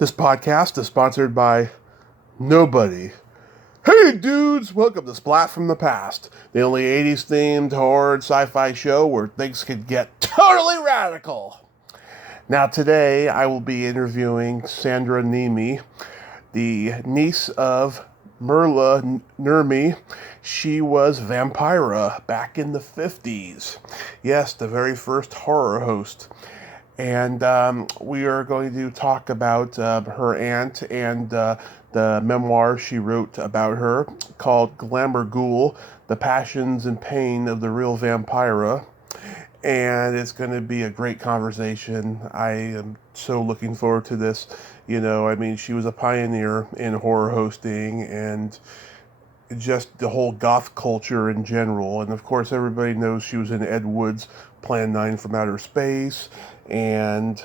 This podcast is sponsored by nobody. Hey dudes, welcome to Splat from the Past, the only 80s themed horror and sci-fi show where things could get totally radical. Now today I will be interviewing Sandra Niemi, the niece of Merla Niemi. She was Vampira back in the 50s. Yes, the very first horror host. And we are going to talk about her aunt and the memoir she wrote about her called Glamour Ghoul, The Passions and Pain of the Real Vampira. And it's going to be a great conversation. I am so looking forward to this. She was a pioneer in horror hosting and just the whole goth culture in general. And of course, everybody knows she was in Ed Wood's Plan 9 from Outer Space and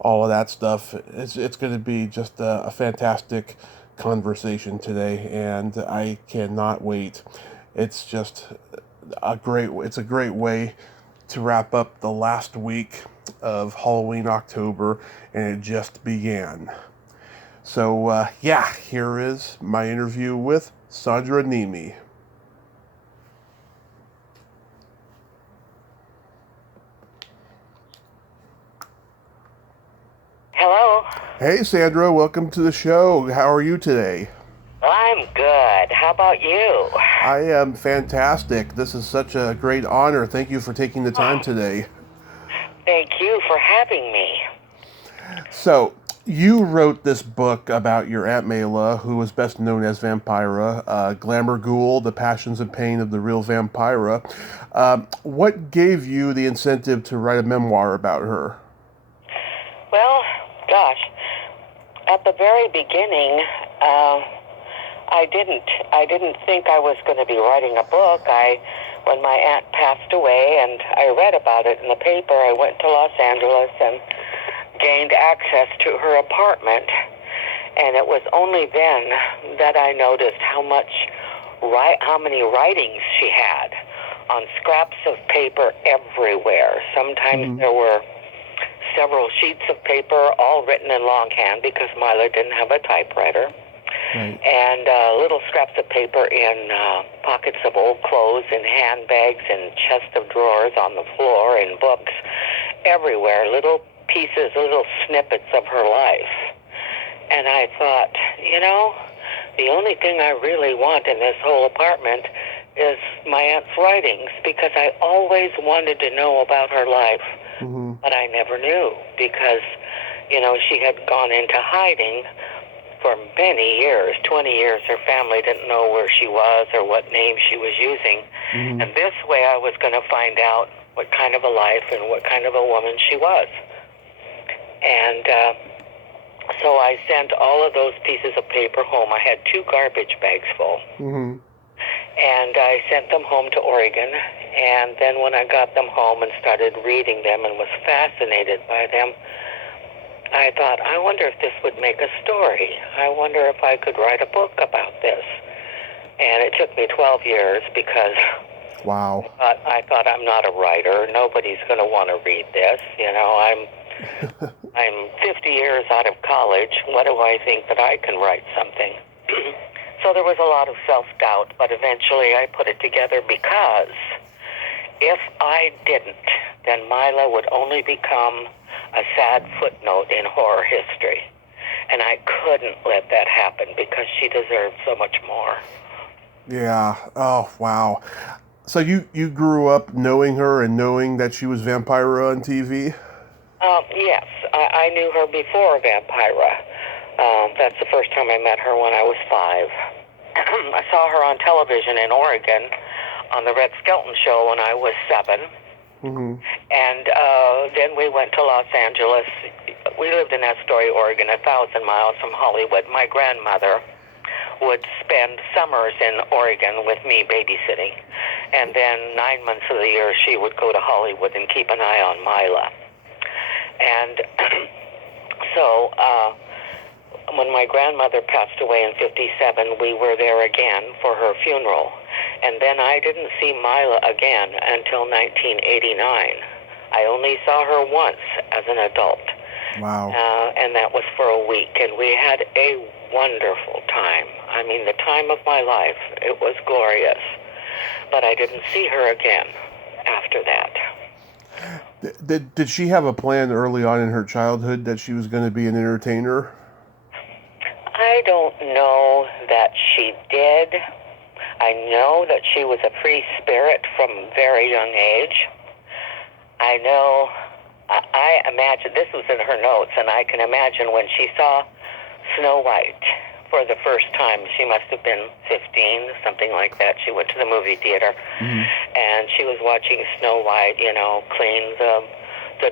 all of that stuff. It's going to be just a fantastic conversation today, and I cannot wait. It's just it's a great way to wrap up the last week of Halloween October, and it just began. So, here is my interview with Sandra Niemi. Hello. Hey, Sandra, welcome to the show. How are you today? I'm good. How about you? I am fantastic. This is such a great honor. Thank you for taking the time today. Thank you for having me. So, you wrote this book about your Aunt Mayla, who was best known as Vampira, Glamour Ghoul, The Passions and Pain of the Real Vampira. What gave you the incentive to write a memoir about her? Well, gosh, at the very beginning, I didn't think I was going to be writing a book. When my aunt passed away and I read about it in the paper, I went to Los Angeles and gained access to her apartment. And it was only then that I noticed how many writings she had on scraps of paper everywhere. Sometimes there were several sheets of paper, all written in longhand because Myla didn't have a typewriter. Right. And little scraps of paper in pockets of old clothes, in handbags, and chests of drawers on the floor, and books everywhere, little pieces, little snippets of her life. And I thought, the only thing I really want in this whole apartment is my aunt's writings, because I always wanted to know about her life, but I never knew because, she had gone into hiding for many years, 20 years. Her family didn't know where she was or what name she was using. And this way I was going to find out what kind of a life and what kind of a woman she was. And so I sent all of those pieces of paper home. I had 2 garbage bags full. And I sent them home to Oregon. And then when I got them home and started reading them and was fascinated by them, I thought, I wonder if this would make a story. I wonder if I could write a book about this. And it took me 12 years because Wow. I thought, I'm not a writer. Nobody's going to want to read this. I'm 50 years out of college. What do I think that I can write something? So there was a lot of self-doubt, but eventually I put it together because if I didn't, then Myla would only become a sad footnote in horror history. And I couldn't let that happen because she deserved so much more. Yeah. Oh, wow. So you grew up knowing her and knowing that she was Vampira on TV? Yes. I knew her before Vampira. That's the first time I met her when I was 5. I saw her on television in Oregon on the Red Skelton show when I was 7. And then we went to Los Angeles. We lived in Astoria, Oregon, 1,000 miles from Hollywood. My grandmother would spend summers in Oregon with me babysitting. And then 9 months of the year, she would go to Hollywood and keep an eye on Myla. And so when my grandmother passed away in 57, we were there again for her funeral. And then I didn't see Myla again until 1989. I only saw her once as an adult. Wow. And that was for a week, and we had a wonderful time. I mean, the time of my life. It was glorious. But I didn't see her again after that. Did she have a plan early on in her childhood that she was going to be an entertainer? I don't know that she did. I know that she was a free spirit from a very young age. I imagine, this was in her notes, and I can imagine when she saw Snow White for the first time, she must have been 15, something like that. She went to the movie theater, and she was watching Snow White, clean the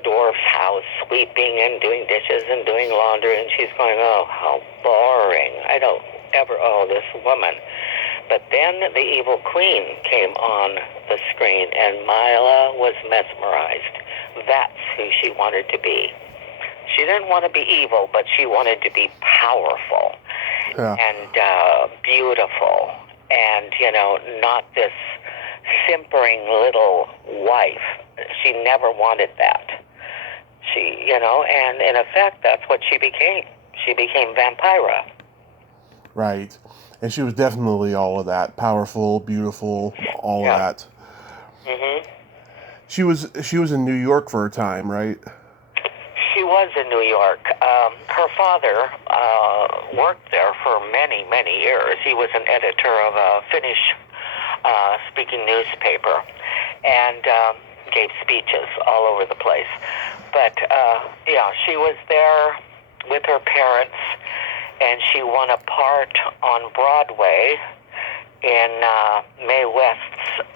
dwarf's house, sweeping and doing dishes and doing laundry, and she's going, oh, how boring. I don't ever, this woman. But then the evil queen came on the screen, and Mila was mesmerized. That's who she wanted to be. She didn't want to be evil, but she wanted to be powerful and beautiful and, not this simpering little wife. She never wanted that. And in effect, that's what she became. She became Vampira. Right. And she was definitely all of that. Powerful, beautiful, all of that. Mm-hmm. She was in New York for a time, right? She was in New York. Her father worked there for many, many years. He was an editor of a Finnish-speaking newspaper and gave speeches all over the place. But, she was there with her parents, and she won a part on Broadway in Mae West's,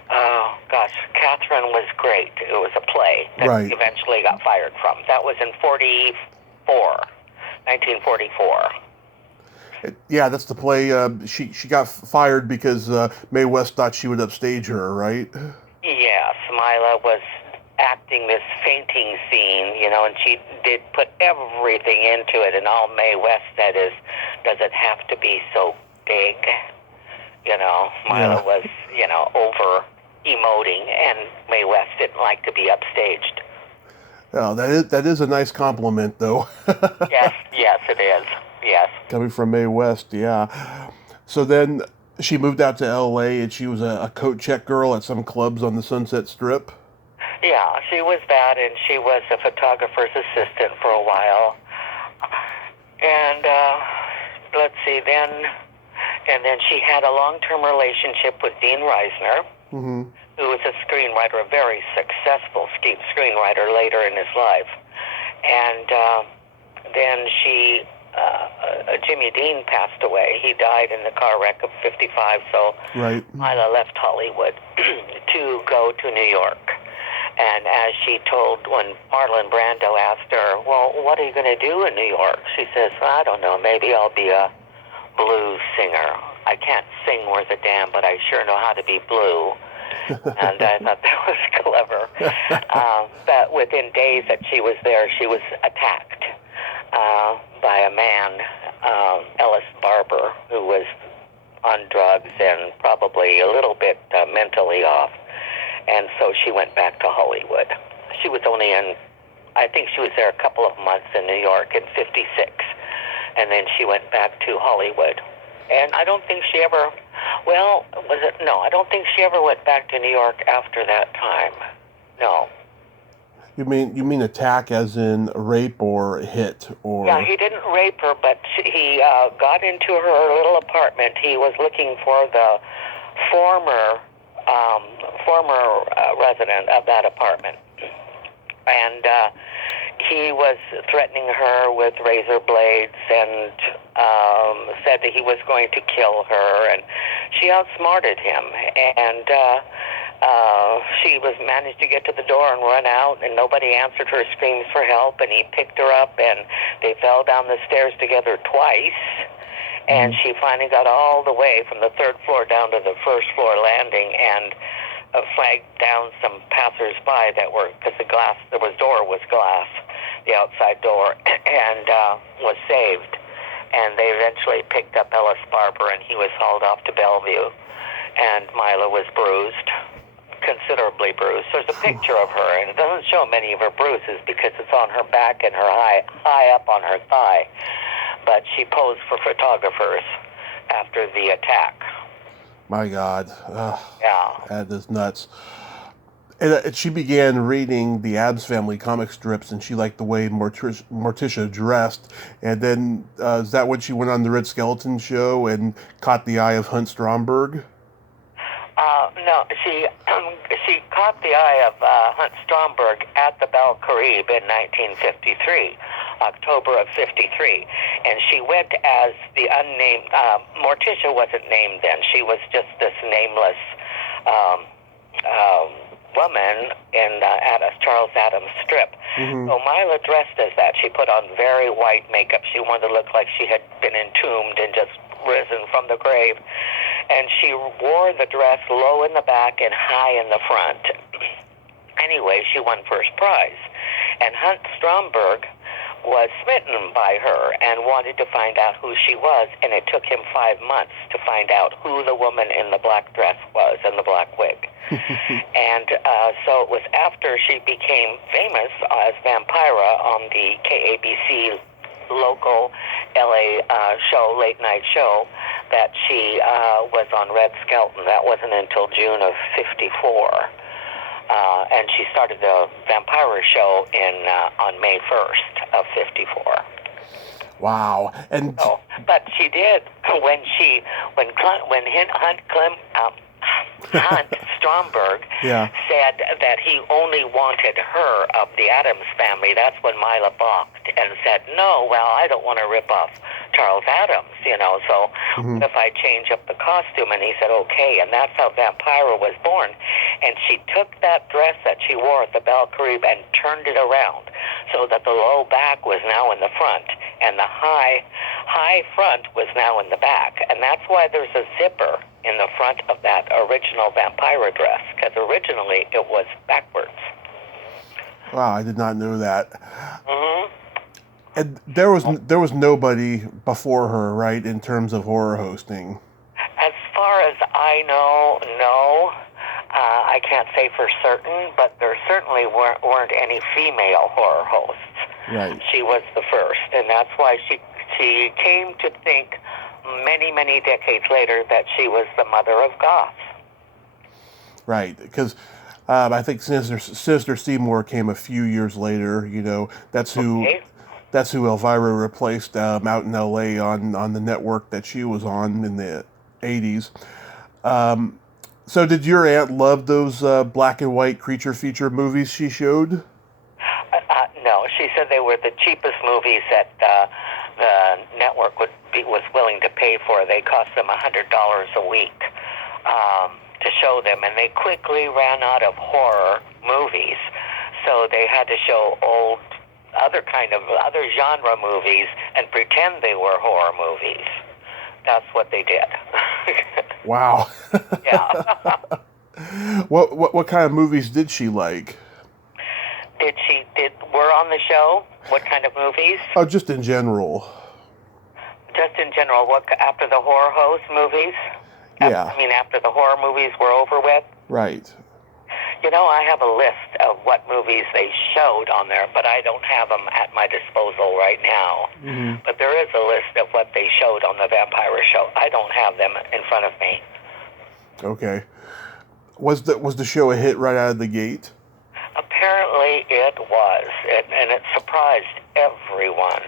Catherine Was Great. It was a play that he eventually got fired from. That was in 1944. Yeah, that's the play. She got fired because Mae West thought she would upstage her, right? Yes, Mila was acting this fainting scene, and she did put everything into it, and all Mae West said is, does it have to be so big? Mila was, over emoting, and Mae West didn't like to be upstaged. Oh, that is a nice compliment, though. Yes, it is. Yes. Coming from Mae West, yeah. So then she moved out to L.A. and she was a coat check girl at some clubs on the Sunset Strip. Yeah, she was that, and she was a photographer's assistant for a while. And let's see, then she had a long-term relationship with Dean Reisner, who was a screenwriter, a very successful screenwriter later in his life. And then Jimmy Dean passed away. He died in the car wreck of 55, so Mila left Hollywood to go to New York. And as she told, when Marlon Brando asked her, well, what are you going to do in New York? She says, I don't know, maybe I'll be a blues singer. I can't sing worth a damn, but I sure know how to be blue. And I thought that was clever. But within days that she was there, she was attacked by a man, Ellis Barber, who was on drugs and probably a little bit mentally off. And so she went back to Hollywood. She was only I think she was there a couple of months in New York in 56. And then she went back to Hollywood. And I don't think she ever, I don't think she ever went back to New York after that time. No. You mean attack as in rape or hit or? Yeah, he didn't rape her, but he got into her little apartment. He was looking for the former resident of that apartment, and he was threatening her with razor blades and said that he was going to kill her, and she outsmarted him, and she managed to get to the door and run out, and nobody answered her screams for help, and he picked her up, and they fell down the stairs together twice. And she finally got all the way from the third floor down to the first floor landing and flagged down some passers-by that were, because the door was glass, the outside door, and was saved. And they eventually picked up Ellis Barber, and he was hauled off to Bellevue. And Mila was bruised, considerably bruised. There's a picture of her, and it doesn't show many of her bruises because it's on her back and her high up on her thigh. But she posed for photographers after the attack. My God. Yeah. That is nuts. And she began reading the Addams Family comic strips, and she liked the way Morticia dressed. And then, is that when she went on the Red Skelton show and caught the eye of Hunt Stromberg? No, she caught the eye of Hunt Stromberg at the Belle Carib in 1953, October of 53. And she went as the unnamed, Morticia wasn't named then. She was just this nameless woman in Charles Adams' strip. Mm-hmm. So Mila dressed as that. She put on very white makeup. She wanted to look like she had been entombed and just risen from the grave. And she wore the dress low in the back and high in the front. Anyway, she won first prize. And Hunt Stromberg was smitten by her and wanted to find out who she was, and it took him 5 months to find out who the woman in the black dress was and the black wig. And so it was after she became famous as Vampira on the KABC local LA show, late night show, that she was on Red Skelton. That wasn't until June of 54. And she started the Vampira show on May 1st of 54. Wow. And but she did when Hunt Stromberg said that he only wanted her of the Addams Family. That's when Mila balked and said, no, well, I don't want to rip off Charles Adams, so what if I change up the costume? And he said, okay, and that's how Vampira was born. And she took that dress that she wore at the Belle Carib and turned it around so that the low back was now in the front and the high front was now in the back. And that's why there's a zipper in the front of that original Vampira dress, because originally it was backwards. Wow, I did not know that. Mm-hmm. And there was nobody before her, right, in terms of horror hosting? As far as I know, no. I can't say for certain, but there certainly weren't any female horror hosts. Right. She was the first, and that's why she came to think many, many decades later that she was the mother of goths. Right, because I think Sinister Seymour came a few years later. That's who. Okay. That's who Elvira replaced out in L.A. on the network that she was on in the 80s. So did your aunt love those black and white creature feature movies she showed? No, she said they were the cheapest movies that the network was willing to pay for. They cost them $100 a week to show them, and they quickly ran out of horror movies, so they had to show other genre movies and pretend they were horror movies. That's what they did. Wow. Yeah. What kind of movies did she like? Were on the show? What kind of movies? Oh, just in general. Just in general, after the horror host movies? Yeah. After the horror movies were over with? Right. I have a list of what movies they showed on there, but I don't have them at my disposal right now. Mm-hmm. But there is a list of what they showed on the Vampira show. I don't have them in front of me. Okay. Was the show a hit right out of the gate? Apparently it was, and it surprised everyone.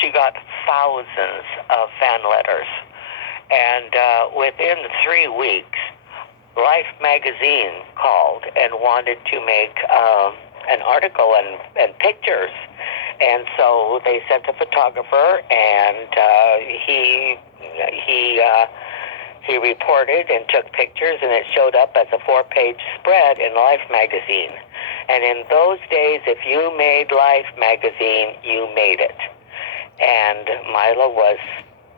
She got thousands of fan letters, and within 3 weeks, Life magazine called and wanted to make an article and pictures, and so they sent a photographer, and he reported and took pictures, and it showed up as a 4-page spread in Life magazine. And in those days, if you made Life magazine, you made it. And Mila was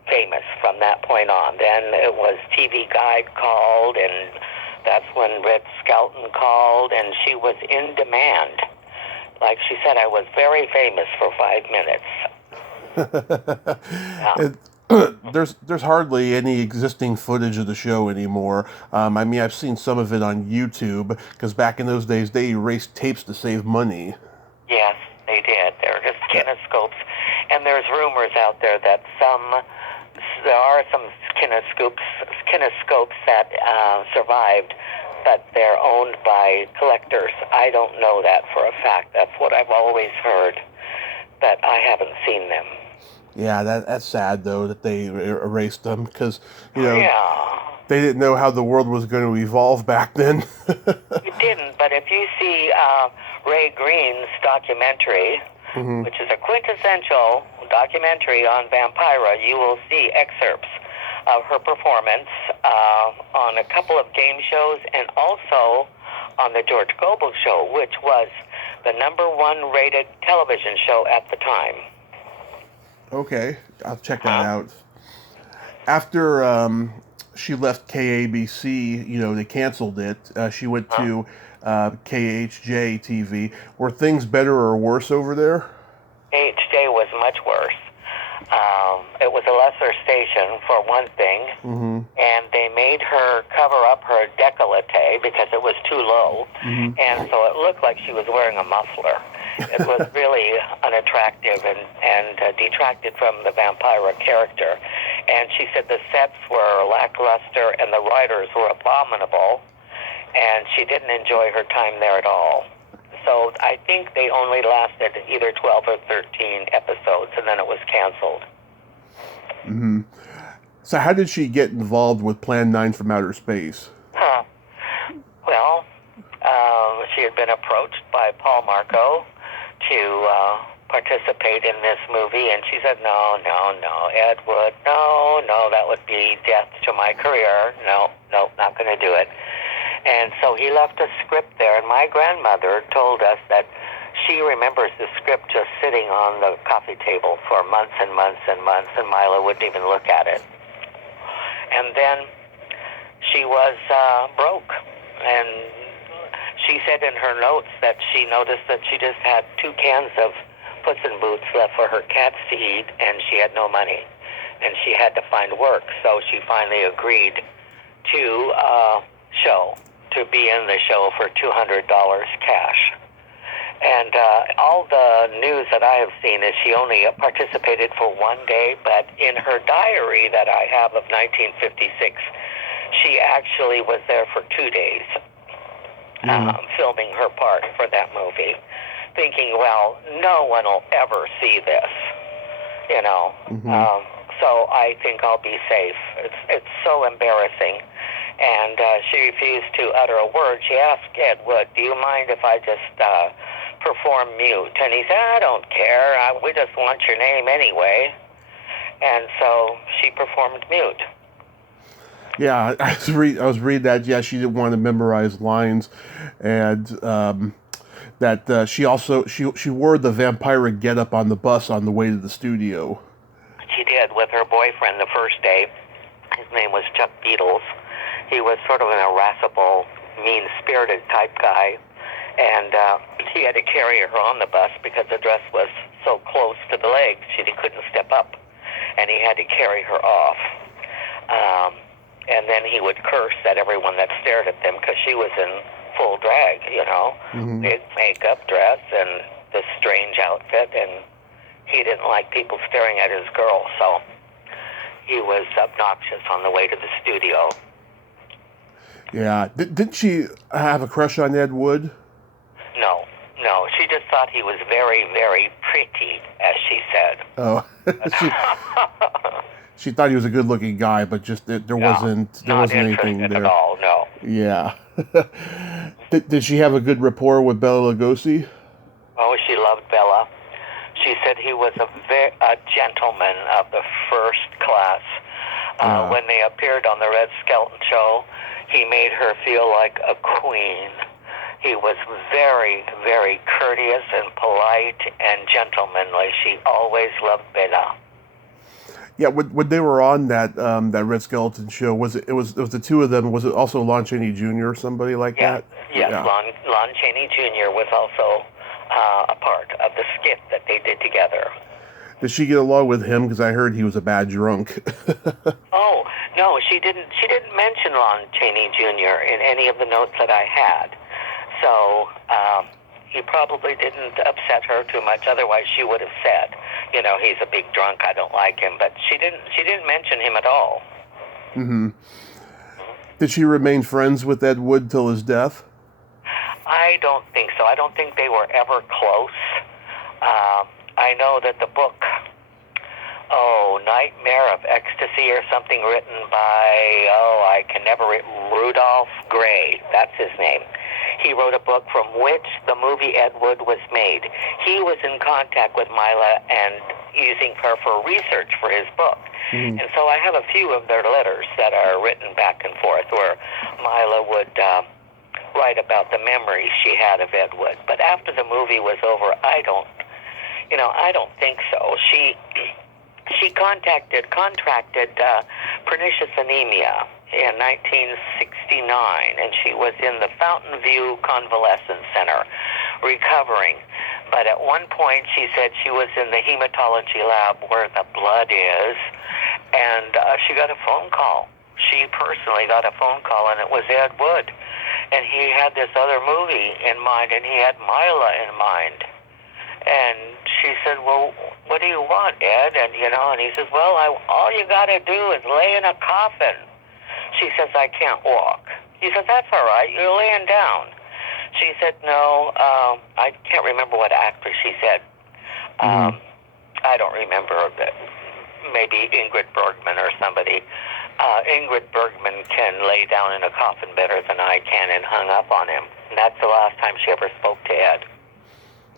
famous from that point on. Then it was TV Guide called, and that's when Red Skelton called, and she was in demand. Like she said, I was very famous for 5 minutes. Yeah. there's hardly any existing footage of the show anymore. I mean, I've seen some of it on YouTube because back in those days they erased tapes to save money. Yes, they did. They're just kinescopes. And there's rumors out there that there are some kinescopes that survived, but they're owned by collectors. I don't know that for a fact. That's what I've always heard, but I haven't seen them. Yeah, that's sad though that they erased them because Yeah. they didn't know how the world was going to evolve back then. You didn't, but if you see Ray Green's documentary, which is a quintessential documentary on Vampira, you will see excerpts of her performance on a couple of game shows and also on the George Gobel show, which was the #1 rated television show at the time. Okay, I'll check that out. After she left KABC, they canceled it. She went to KHJ TV. Were things better or worse over there? KHJ was much worse. It was a lesser station, for one thing, and they made her cover up her décolleté because it was too low, and so it looked like she was wearing a muffler. It was really unattractive and detracted from the Vampira character. And she said the sets were lackluster and the writers were abominable, and she didn't enjoy her time there at all. So I think they only lasted either 12 or 13 episodes, and then it was canceled. So how did she get involved with Plan 9 from Outer Space? Well, she had been approached by Paul Marco to participate in this movie, and she said, no, Ed Wood, no, that would be death to my career. No, not going to do it. And so he left a script there, and my grandmother told us that she remembers the script just sitting on the coffee table for months and months and months, and Mila wouldn't even look at it. And then she was broke, and she said in her notes that she noticed that she just had 2 cans of Puss in Boots left for her cats to eat, and she had no money, and she had to find work. So she finally agreed to be in the show for $200 cash. And all the news that I have seen is she only participated for 1 day, but in her diary that I have of 1956, she actually was there for 2 days, filming her part for that movie, thinking, well, no one will ever see this, so I think I'll be safe. It's so embarrassing. And she refused to utter a word. She asked Ed Wood, do you mind if I just perform mute? And he said, I don't care. We just want your name anyway. And so she performed mute. Yeah, I was reading that. Yeah, she didn't want to memorize lines, and that she wore the Vampira getup on the bus on the way to the studio. She did with her boyfriend the first day. His name was Chuck Beatles. He was sort of an irascible, mean-spirited type guy, and he had to carry her on the bus because the dress was so close to the legs, she couldn't step up, and he had to carry her off. And then he would curse at everyone that stared at them because she was in full drag, big makeup dress and this strange outfit, and he didn't like people staring at his girl, so he was obnoxious on the way to the studio. Yeah. Didn't she have a crush on Ed Wood? No. She just thought he was very, very pretty, as she said. Oh. She thought he was a good-looking guy, but just there wasn't anything there. Not at all, no. Yeah. Did she have a good rapport with Bela Lugosi? Oh, she loved Bela. She said he was a gentleman of the first class. When they appeared on the Red Skelton show, he made her feel like a queen. He was very, very courteous and polite and gentlemanly. She always loved Bela. Yeah, when they were on that Red Skelton show, was it was the two of them? Was it also Lon Chaney Jr. or somebody like that? Yes, yeah. Lon Chaney Jr. was also a part of the skit that they did together. Did she get along with him? Because I heard he was a bad drunk. Oh, no, she didn't. She didn't mention Lon Chaney Jr. in any of the notes that I had. So he probably didn't upset her too much. Otherwise, she would have said, he's a big drunk. I don't like him. But she didn't mention him at all. Mm-hmm. Did she remain friends with Ed Wood till his death? I don't think so. I don't think they were ever close. I know that the book, Nightmare of Ecstasy or something, written by, I can never Rudolph Gray, that's his name. He wrote a book from which the movie Ed Wood was made. He was in contact with Mila and using her for research for his book. Mm-hmm. And so I have a few of their letters that are written back and forth where Mila would write about the memories she had of Ed Wood. But after the movie was over, I don't think so. She contracted pernicious anemia in 1969, and she was in the Fountain View Convalescent Center recovering. But at one point, she said she was in the hematology lab where the blood is, and she got a phone call. She personally got a phone call, and it was Ed Wood. And he had this other movie in mind, and he had Mila in mind. And she said, well, what do you want, Ed? And, and he says, well, all you got to do is lay in a coffin. She says, I can't walk. He says, that's all right. You're laying down. She said, no, I can't remember what actress she said. I don't remember that. Maybe Ingrid Bergman or somebody. Ingrid Bergman can lay down in a coffin better than I can, and hung up on him. And that's the last time she ever spoke to Ed.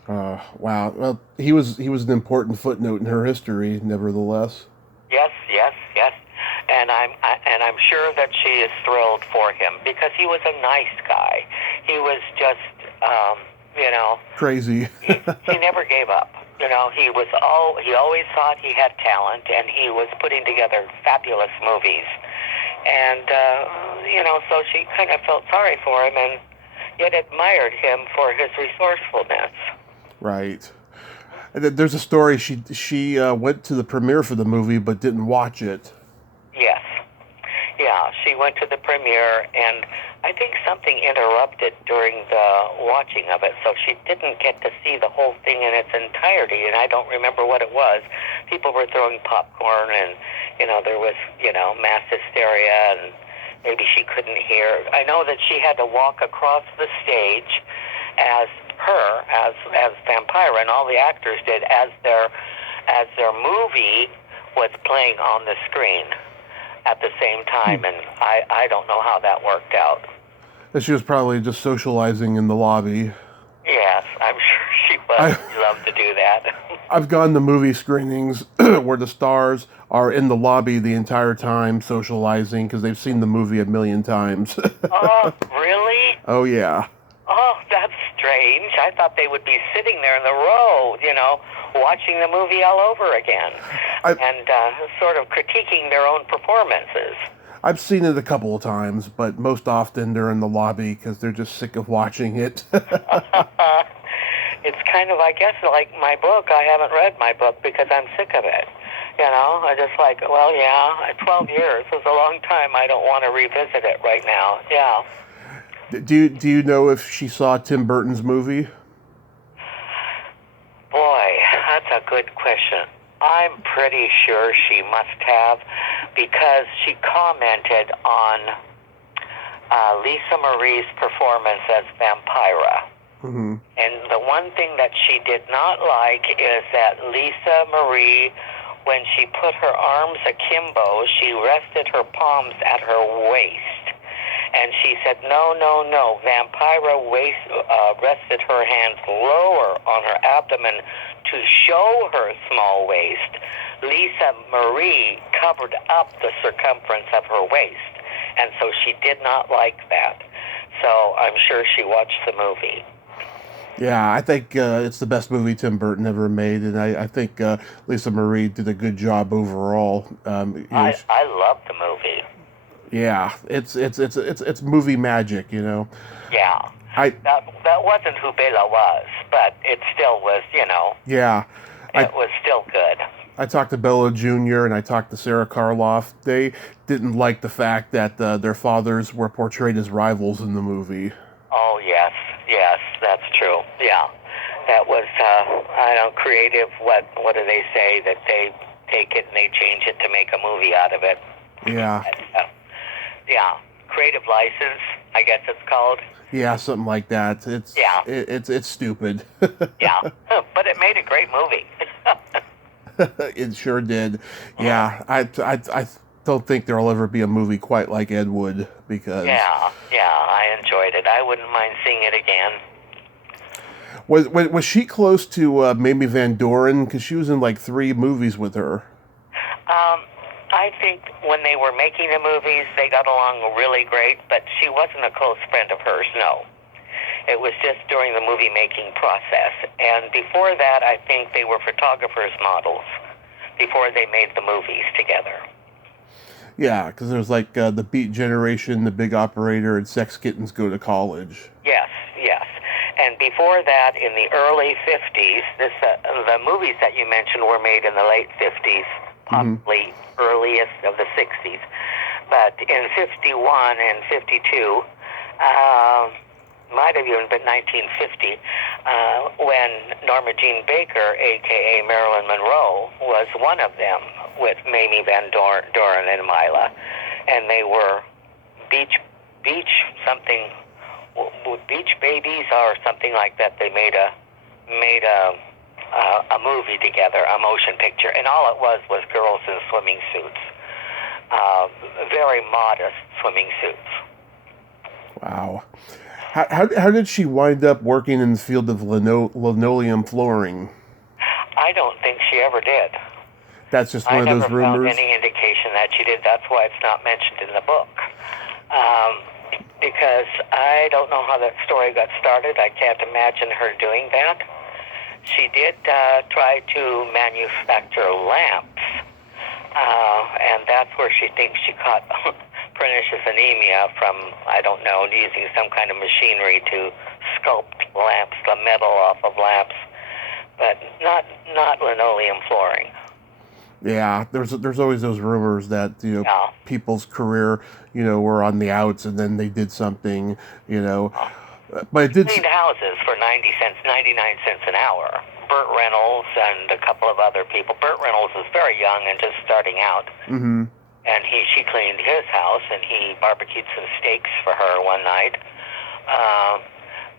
Wow. Well, he was an important footnote in her history, nevertheless. Yes. And I'm sure that she is thrilled for him because he was a nice guy. He was just, crazy. he never gave up. He always thought he had talent, and he was putting together fabulous movies. And, so she kind of felt sorry for him and yet admired him for his resourcefulness. Right. There's a story, she went to the premiere for the movie but didn't watch it. Yes. Yeah, she went to the premiere, and I think something interrupted during the watching of it, so she didn't get to see the whole thing in its entirety, and I don't remember what it was. People were throwing popcorn, and, there was, mass hysteria, and maybe she couldn't hear. I know that she had to walk across the stage as Vampira, and all the actors did, as their movie was playing on the screen at the same time, and I don't know how that worked out. And she was probably just socializing in the lobby. Yes, I'm sure she would love to do that. I've gone to movie screenings where the stars are in the lobby the entire time socializing because they've seen the movie 1,000,000 times. Oh, really? Oh, yeah. Oh, that's strange. I thought they would be sitting there in the row, watching the movie all over again and sort of critiquing their own performances. I've seen it a couple of times, but most often they're in the lobby because they're just sick of watching it. It's kind of, I guess, like my book. I haven't read my book because I'm sick of it. I just 12 years is a long time. I don't want to revisit it right now. Yeah. Do you know if she saw Tim Burton's movie? Boy, that's a good question. I'm pretty sure she must have, because she commented on Lisa Marie's performance as Vampira. Mm-hmm. And the one thing that she did not like is that Lisa Marie, when she put her arms akimbo, she rested her palms at her waist. And she said, no. Vampira rested her hands lower on her abdomen to show her small waist. Lisa Marie covered up the circumference of her waist. And so she did not like that. So I'm sure she watched the movie. Yeah, I think it's the best movie Tim Burton ever made, and I think Lisa Marie did a good job overall. I love the movie. Yeah, it's movie magic, Yeah, that wasn't who Bela was, but it still was, Yeah, it was still good. I talked to Bella Jr. and I talked to Sarah Karloff. They didn't like the fact that their fathers were portrayed as rivals in the movie. Oh, yes, that's true. Yeah, that was, creative. What do they say? That they take it and they change it to make a movie out of it. Yeah. Yeah, creative license, I guess it's called. Yeah, something like that. It's stupid. Yeah, but it made a great movie. It sure did. Yeah, I don't think there'll ever be a movie quite like Ed Wood because. Yeah, I enjoyed it. I wouldn't mind seeing it again. Was she close to Mamie Van Doren? Because she was in like 3 movies with her. I think when they were making the movies, they got along really great, but she wasn't a close friend of hers, no. It was just during the movie-making process. And before that, I think they were photographers' models before they made the movies together. Yeah, because there's like The Beat Generation, The Big Operator, and Sex Kittens Go to College. Yes. And before that, in the early 50s, the movies that you mentioned were made in the late 50s, possibly earliest of the 60s. But in 51 and 52, might have even been 1950, when Norma Jean Baker, a.k.a. Marilyn Monroe, was one of them with Mamie Van Doren and Mila. And they were Beach Babies or something like that. They made a movie together, a motion picture, and all it was girls in swimming suits, very modest swimming suits. Wow. How did she wind up working in the field of linoleum flooring? I don't think she ever did. That's just one of those rumors? I never found any indication that she did. That's why it's not mentioned in the book. Because I don't know how that story got started. I can't imagine her doing that. She did try to manufacture lamps, and that's where she thinks she caught pernicious anemia from, I don't know, using some kind of machinery to sculpt lamps, the metal off of lamps, but not linoleum flooring. Yeah, there's always those rumors that, people's career, were on the outs and then they did something, But it did cleaned houses for 99 cents an hour. Burt Reynolds and a couple of other people. Burt Reynolds was very young and just starting out. Mm-hmm. And she cleaned his house, and he barbecued some steaks for her one night.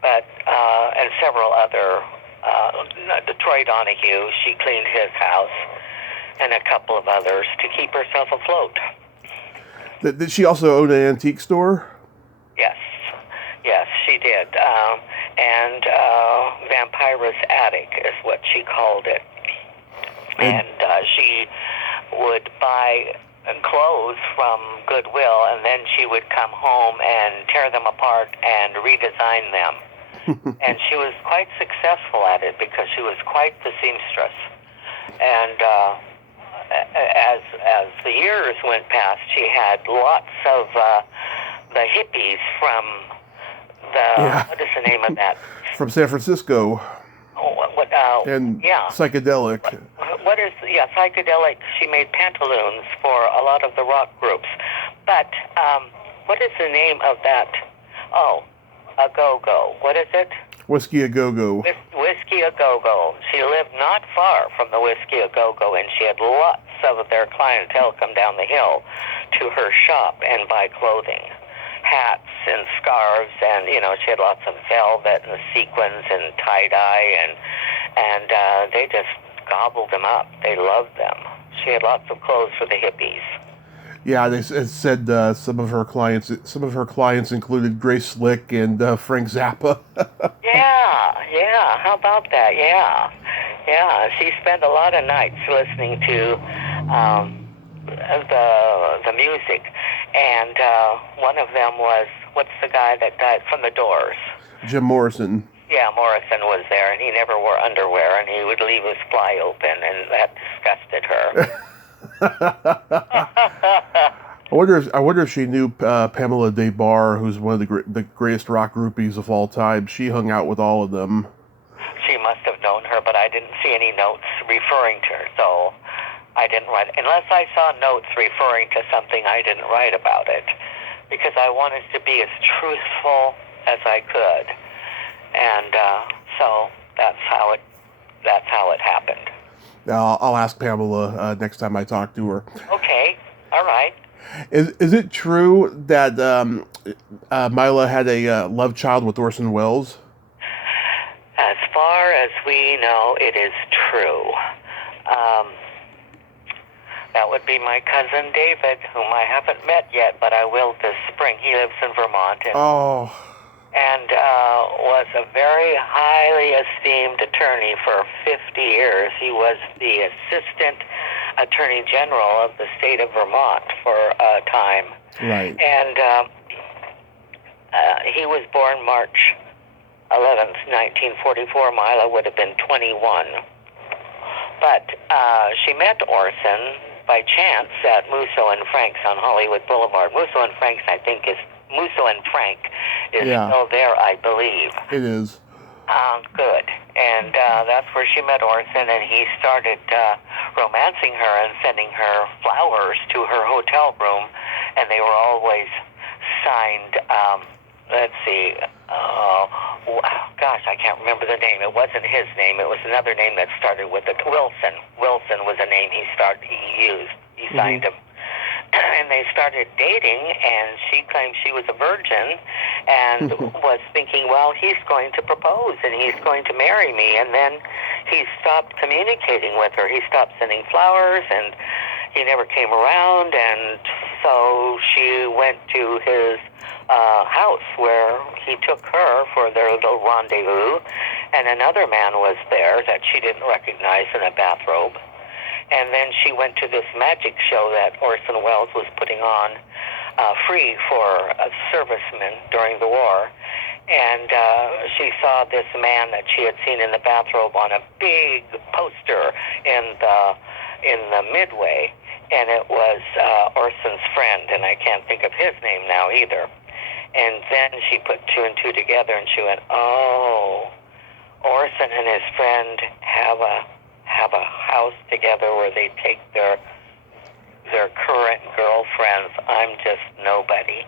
And several other, Troy Donahue, she cleaned his house, and a couple of others to keep herself afloat. Did she also own an antique store? Yes, she did. And Vampira's Attic is what she called it. And she would buy clothes from Goodwill, and then she would come home and tear them apart and redesign them. And she was quite successful at it because she was quite the seamstress. And as the years went past, she had lots of the hippies from what is the name of that? From San Francisco. Psychedelic. Psychedelic. She made pantaloons for a lot of the rock groups. But what is the name of that? A Go-Go. What is it? Whiskey A Go-Go. Whiskey A Go-Go. She lived not far from the Whiskey A Go-Go, and she had lots of their clientele come down the hill to her shop and buy clothing. Hats and scarves, and she had lots of velvet and sequins and tie-dye, and they just gobbled them up. They loved them. She had lots of clothes for the hippies. Yeah, it said some of her clients included Grace Slick and Frank Zappa. Yeah. How about that? Yeah. She spent a lot of nights listening to the music, and one of them was, what's the guy that died from the Doors? Jim Morrison. Yeah, Morrison was there, and he never wore underwear, and he would leave his fly open, and that disgusted her. I wonder if she knew Pamela Des Barres, who's one of the greatest rock groupies of all time. She hung out with all of them. She must have known her her, but I didn't see any notes referring to her, so I didn't write. Unless I saw notes referring to something, I didn't write about it, because I wanted to be as truthful as I could. And so that's how it happened. I'll ask Pamela next time I talk to her. Okay, all right. Is it true that Mila had a love child with Orson Welles? As far as we know, it is true. That would be my cousin David, whom I haven't met yet, but I will this spring. He lives in Vermont. And was a very highly esteemed attorney for 50 years. He was the assistant attorney general of the state of Vermont for a time. Right. And he was born March 11th, 1944. Mila would have been 21. But she met Orson by chance at Musso and Frank's on Hollywood Boulevard. Musso and Frank's, I think, is still there, I believe. It is. Good. And that's where she met Orson, and he started romancing her and sending her flowers to her hotel room, and they were always signed, I can't remember the name. It wasn't his name. It was another name that started with it. Wilson. Wilson was a name he used. He signed him. And they started dating, and she claimed she was a virgin and was thinking, well, he's going to propose and he's going to marry me. And then he stopped communicating with her. He stopped sending flowers, and he never came around. And so she went to his house where he took her for their little rendezvous, and another man was there that she didn't recognize in a bathrobe. And then she went to this magic show that Orson Welles was putting on free for servicemen during the war. And she saw this man that she had seen in the bathrobe on a big poster in the midway. And it was Orson's friend, and I can't think of his name now either. And then she put two and two together, and she went, oh, Orson and his friend have a house together where they take their current girlfriends. I'm just nobody.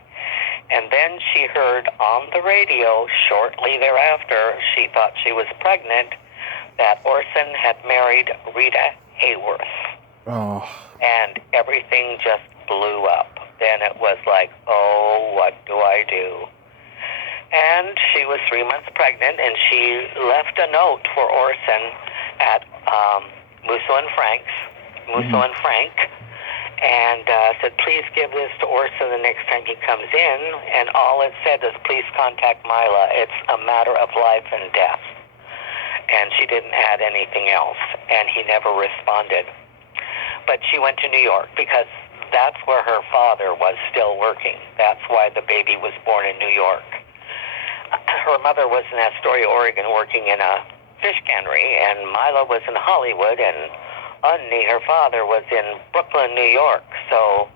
And then she heard on the radio shortly thereafter, she thought she was pregnant, that Orson had married Rita Hayworth. Oh. And everything just blew up. Then it was like, oh, what do I do? And she was 3 months pregnant, and she left a note for Orson at Musso and Frank, and said, please give this to Orson the next time he comes in. And all it said is, please contact Mila. It's a matter of life and death. And she didn't add anything else, and he never responded. But she went to New York because that's where her father was still working. That's why the baby was born in New York. Her mother was in Astoria, Oregon, working in a fish cannery, and Mila was in Hollywood, and Unni, her father, was in Brooklyn, New York. So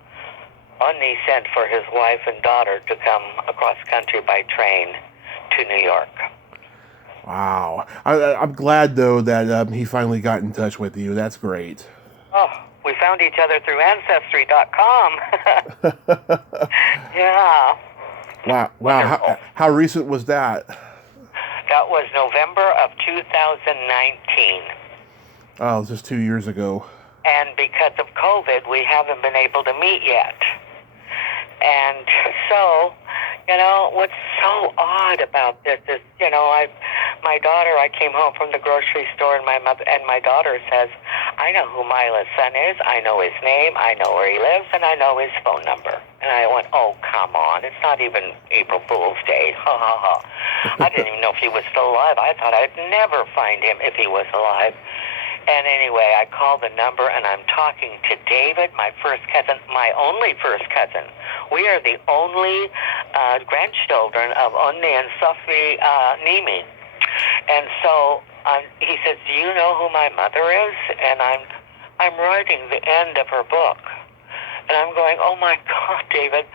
Unni sent for his wife and daughter to come across country by train to New York. Wow. I'm glad, though, that he finally got in touch with you. That's great. Oh, we found each other through Ancestry.com. Yeah. Wow. How recent was that? That was November of 2019. Oh, just 2 years ago. And because of COVID, we haven't been able to meet yet. And so, what's so odd about this is, my daughter, I came home from the grocery store, and my daughter says, I know who Mila's son is, I know his name, I know where he lives, and I know his phone number. And I went, oh, come on, it's not even April Fool's Day, ha ha ha. I didn't even know if he was still alive. I thought I'd never find him if he was alive. And anyway, I called the number, and I'm talking to David, my first cousin, my only first cousin. We are the only grandchildren of Unni and Sophie Niemi. And so he says, do you know who my mother is? And I'm writing the end of her book. And I'm going, oh, my God, David,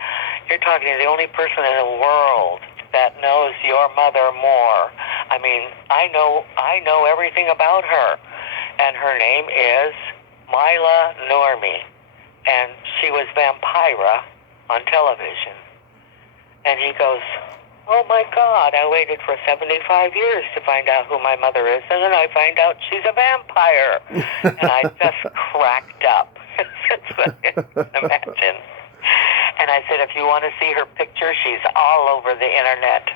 you're talking to the only person in the world that knows your mother more. I mean, I know everything about her. And her name is Mila Normie. And she was Vampira on television. And he goes, oh my God, I waited for 75 years to find out who my mother is, and then I find out she's a vampire. And I just cracked up. That's what I can imagine. And I said, if you want to see her picture, she's all over the internet.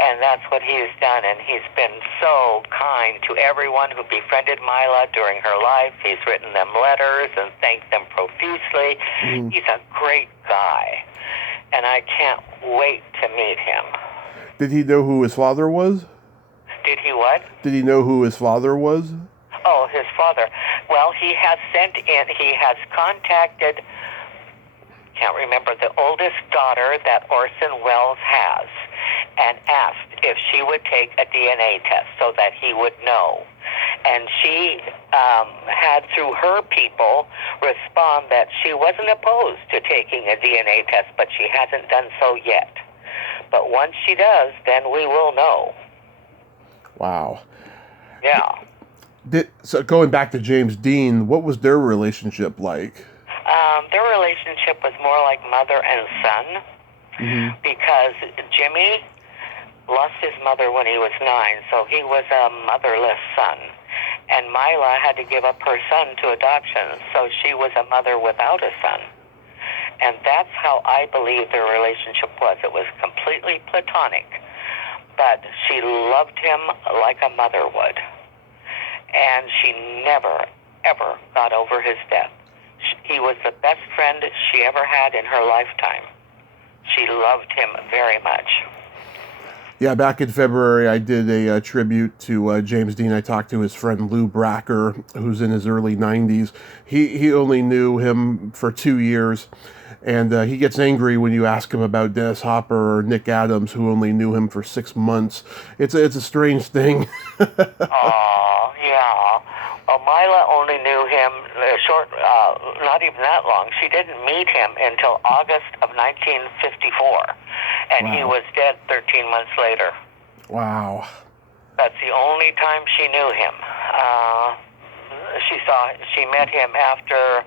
And that's what he's done. And he's been so kind to everyone who befriended Mila during her life. He's written them letters and thanked them profusely. He's a great guy. And I can't wait to meet him. Did he know who his father was? Did he what? Did he know who his father was? Oh, his father. Well, he has contacted, can't remember, the oldest daughter that Orson Welles has, and asked if she would take a DNA test so that he would know. And she had, through her people, respond that she wasn't opposed to taking a DNA test, but she hasn't done so yet. But once she does, then we will know. Wow. Yeah. So going back to James Dean, what was their relationship like? Their relationship was more like mother and son, because Jimmy lost his mother when he was 9, so he was a motherless son. And Mila had to give up her son to adoption, so she was a mother without a son. And that's how I believe their relationship was. It was completely platonic, but she loved him like a mother would. And she never, ever got over his death. He was the best friend she ever had in her lifetime. She loved him very much. Yeah, back in February, I did a tribute to James Dean. I talked to his friend Lou Bracker, who's in his early 90s. He only knew him for 2 years, and he gets angry when you ask him about Dennis Hopper or Nick Adams, who only knew him for 6 months. It's a strange thing. Oh, yeah. Well, Mila only knew him not even that long. She didn't meet him until August of 1954, and he was dead 13 months later. Wow. That's the only time she knew him. She met him after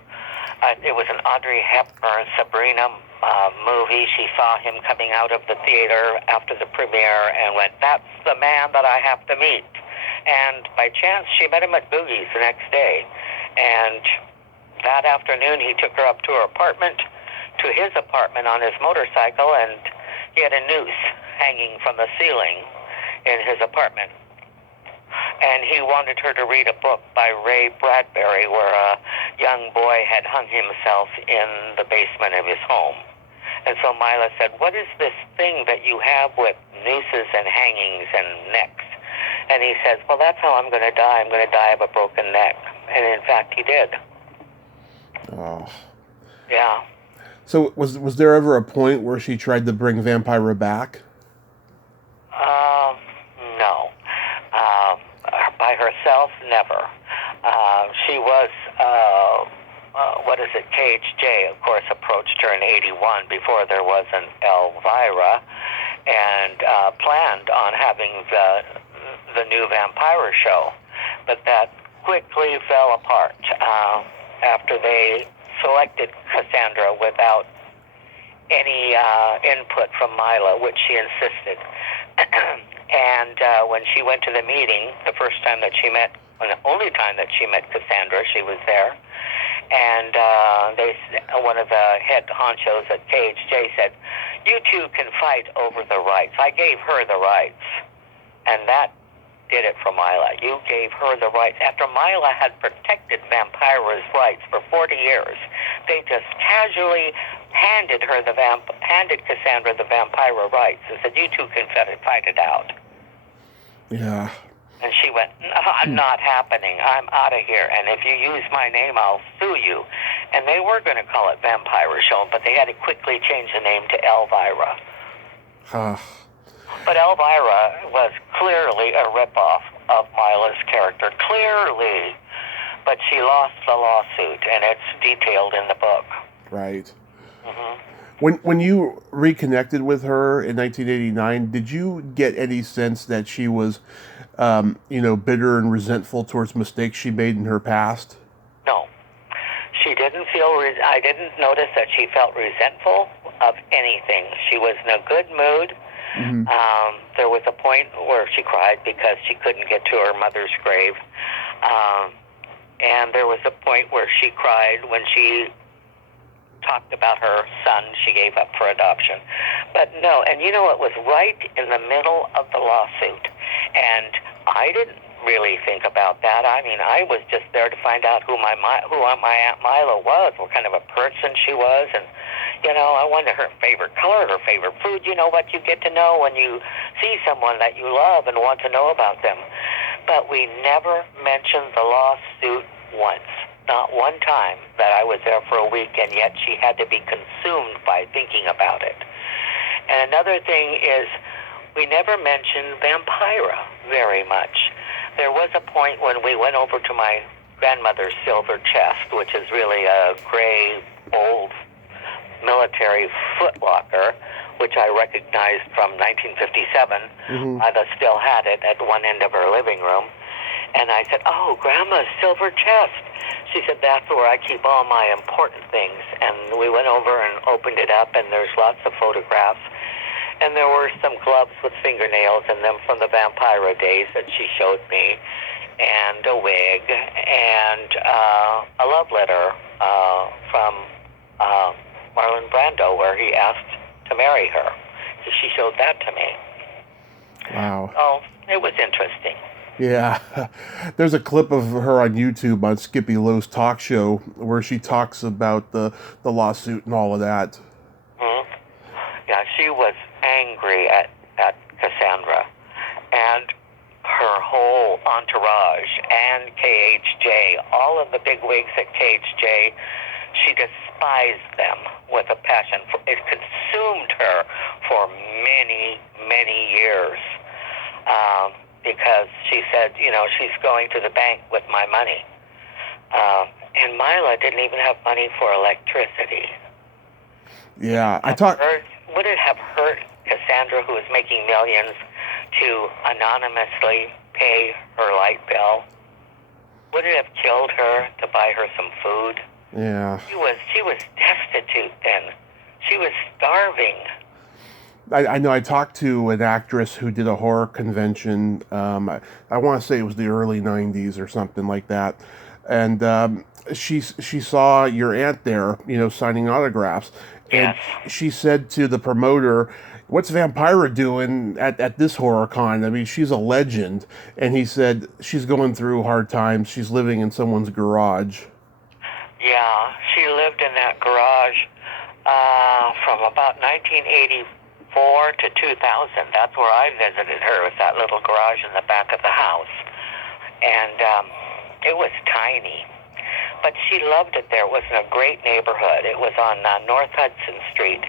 it was an Audrey Hepburn Sabrina movie. She saw him coming out of the theater after the premiere and went, "That's the man that I have to meet." And by chance, she met him at Boogie's the next day. And that afternoon, he took her up to his apartment on his motorcycle, and he had a noose hanging from the ceiling in his apartment. And he wanted her to read a book by Ray Bradbury where a young boy had hung himself in the basement of his home. And so Mila said, "What is this thing that you have with nooses and hangings and necks?" And he says, "Well, that's how I'm going to die. I'm going to die of a broken neck." And in fact, he did. Oh. Yeah. So was there ever a point where she tried to bring Vampira back? No. By herself, never. She was, KHJ, of course, approached her in 81 before there was an Elvira, and planned on having the new Vampira show. But that quickly fell apart after they selected Cassandra without any input from Mila, which she insisted. And when she went to the meeting, the only time that she met Cassandra, she was there. And one of the head honchos at KHJ said, "You two can fight over the rights." I gave her the rights. And that did it for Mila. You gave her the rights. After Mila had protected Vampira's rights for 40 years, they just casually handed Cassandra the Vampira rights and said, "You two can fight it out." Yeah. And she went, "No, not happening. I'm out of here. And if you use my name, I'll sue you." And they were going to call it Vampira Show, but they had to quickly change the name to Elvira. Huh. But Elvira was clearly a ripoff of Mila's character, clearly. But she lost the lawsuit, and it's detailed in the book. Right. When you reconnected with her in 1989, did you get any sense that she was, bitter and resentful towards mistakes she made in her past? No, she didn't feel. I didn't notice that she felt resentful of anything. She was in a good mood. Hmm. There was a point where she cried because she couldn't get to her mother's grave, and there was a point where she cried when she talked about her son she gave up for adoption. But no, and it was right in the middle of the lawsuit. And I didn't really think about that. I mean, I was just there to find out who my Aunt Mila was, what kind of a person she was, and I wanted her favorite color, her favorite food, what you get to know when you see someone that you love and want to know about them. But we never mentioned the lawsuit once. Not one time that I was there for a week, and yet she had to be consumed by thinking about it. And another thing is, we never mentioned Vampira very much. There was a point when we went over to my grandmother's silver chest, which is really a gray, old military footlocker, which I recognized from 1957. Hmm. I still had it at one end of her living room. And I said, "Oh, Grandma's silver chest." She said, "That's where I keep all my important things." And we went over and opened it up, and there's lots of photographs. And there were some gloves with fingernails in them from the Vampira days that she showed me, and a wig, and a love letter from Marlon Brando where he asked to marry her. So she showed that to me. Wow. Oh, it was interesting. Yeah, there's a clip of her on YouTube on Skippy Lowe's talk show where she talks about the lawsuit and all of that. Mm-hmm. Yeah, she was angry at Cassandra and her whole entourage and KHJ, all of the big wigs at KHJ. She despised them with a passion. It consumed her for many, many years. Because she said, she's going to the bank with my money. And Mila didn't even have money for electricity. Yeah, Would it have hurt Cassandra, who was making millions, to anonymously pay her light bill? Would it have killed her to buy her some food? yeah. She was destitute then. She was starving. I know I talked to an actress who did a horror convention. I want to say it was the early '90s or something like that, and she saw your aunt there, signing autographs, and Yes. she said to the promoter, "What's Vampira doing at this horror con? I mean, she's a legend." And he said, "She's going through hard times. She's living in someone's garage." Yeah, she lived in that garage from about 1984 to 2000. That's where I visited her, with that little garage in the back of the house. And it was tiny. But she loved it there. It was in a great neighborhood. It was on North Hudson Street.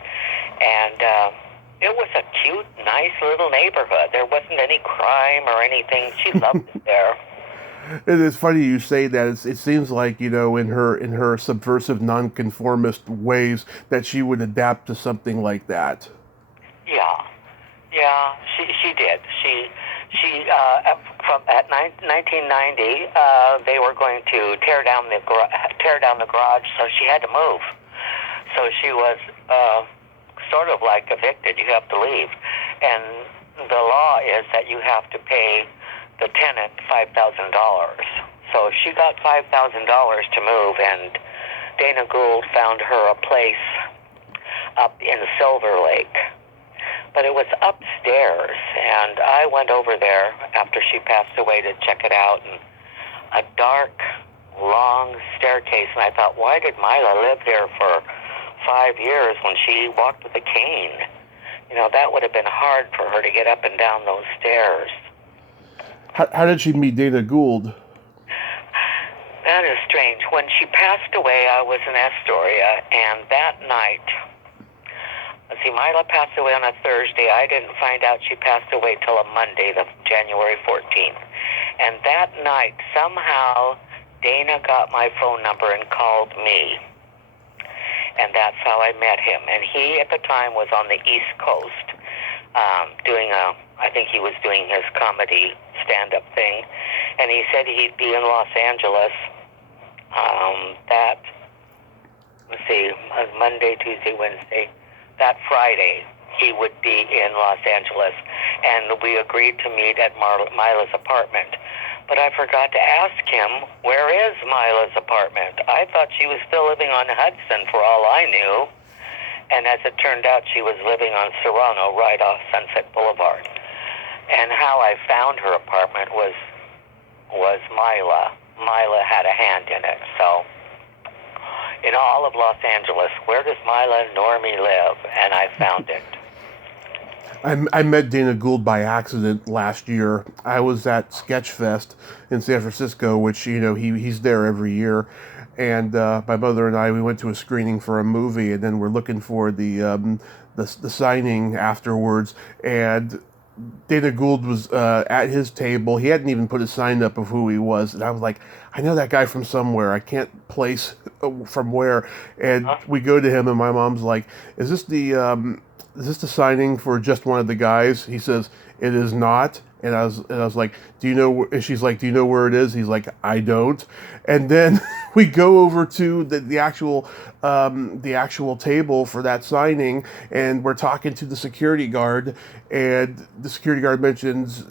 And it was a cute, nice little neighborhood. There wasn't any crime or anything. She loved it there. It's funny you say that. It seems like in her subversive, nonconformist ways that she would adapt to something like that. Yeah, she did. She from at 1990, they were going to tear down the garage, so she had to move. So she was sort of like evicted. You have to leave, and the law is that you have to pay the tenant $5,000. So she got $5,000 to move, and Dana Gould found her a place up in Silver Lake. But it was upstairs, and I went over there after she passed away to check it out, and a dark, long staircase, and I thought, why did Mila live here for 5 years when she walked with a cane? That would have been hard for her to get up and down those stairs. How did she meet Dana Gould? That is strange. When she passed away, I was in Astoria, and that night, Mila passed away on a Thursday. I didn't find out she passed away till a Monday, the January 14th. And that night, somehow, Dana got my phone number and called me. and that's how I met him. And he, at the time, was on the East Coast I think he was doing his comedy stand-up thing, and he said he'd be in Los Angeles Monday, Tuesday, Wednesday, that Friday he would be in Los Angeles, and we agreed to meet at Mila's apartment. But I forgot to ask him, where is Mila's apartment? I thought she was still living on Hudson for all I knew. And as it turned out, she was living on Serrano, right off Sunset Boulevard. And how I found her apartment was Mila. Mila had a hand in it. So in all of Los Angeles, where does Mila Normie live? And I found it. I met Dana Gould by accident last year. I was at Sketchfest in San Francisco, which, he's there every year. And my mother and I, we went to a screening for a movie, and then we're looking for the signing afterwards. And Dana Gould was at his table. He hadn't even put a sign up of who he was. And I was like, I know that guy from somewhere. I can't place from where. And we go to him, and my mom's like, is this the signing for just one of the guys? He says, it is not. And I was like, do you know? And she's like, do you know where it is? He's like, I don't. And then we go over to the actual table for that signing, and we're talking to the security guard, and the security guard mentions,